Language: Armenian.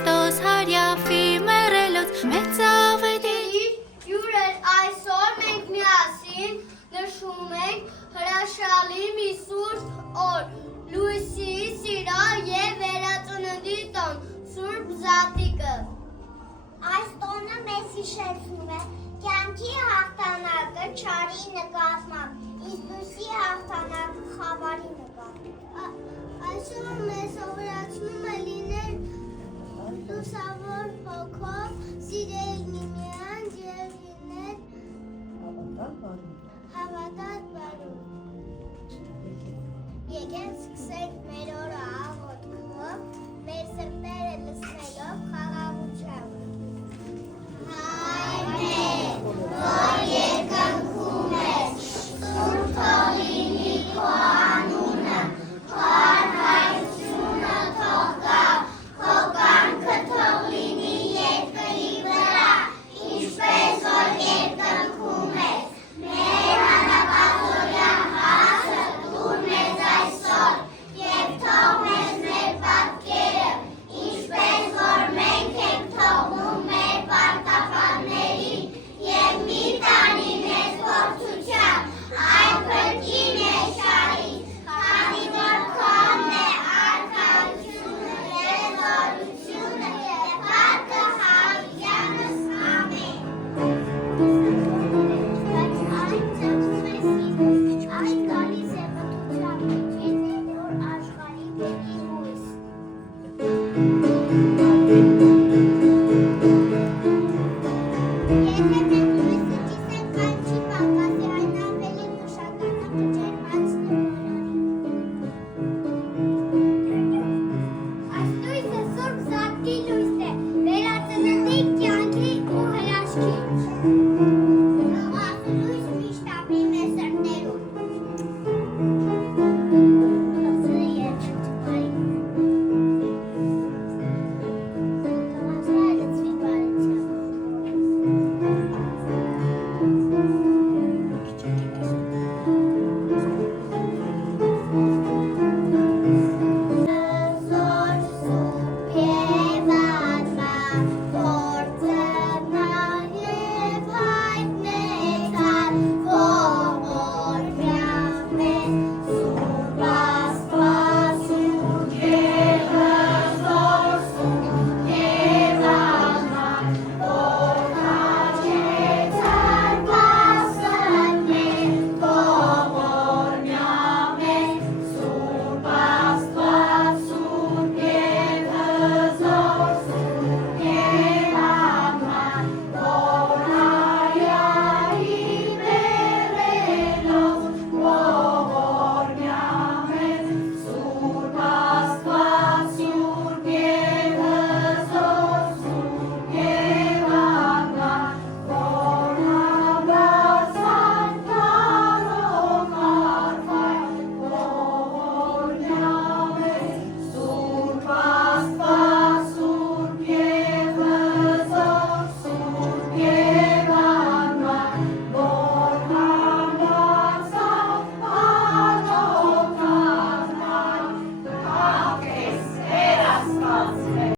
Քրիստոս հարյաֆի մեռելոց մեծ ավետի Յուրեր այսօր մենք միասին նշում ենք հրաշալի մի սուրբ օր, լույսի, սիրո և վերածննդի տոն, Սուրբ Զատիկը։ Այս տոնը մեզ հիշեցնում է կյանքի հաղթանակը չարի նկատմամբ, իսկ լույսի հաղթանակը խավարի նկատմամբ։ Այսօր մեզ սովորացնում է լինել լուսավոր հոգով,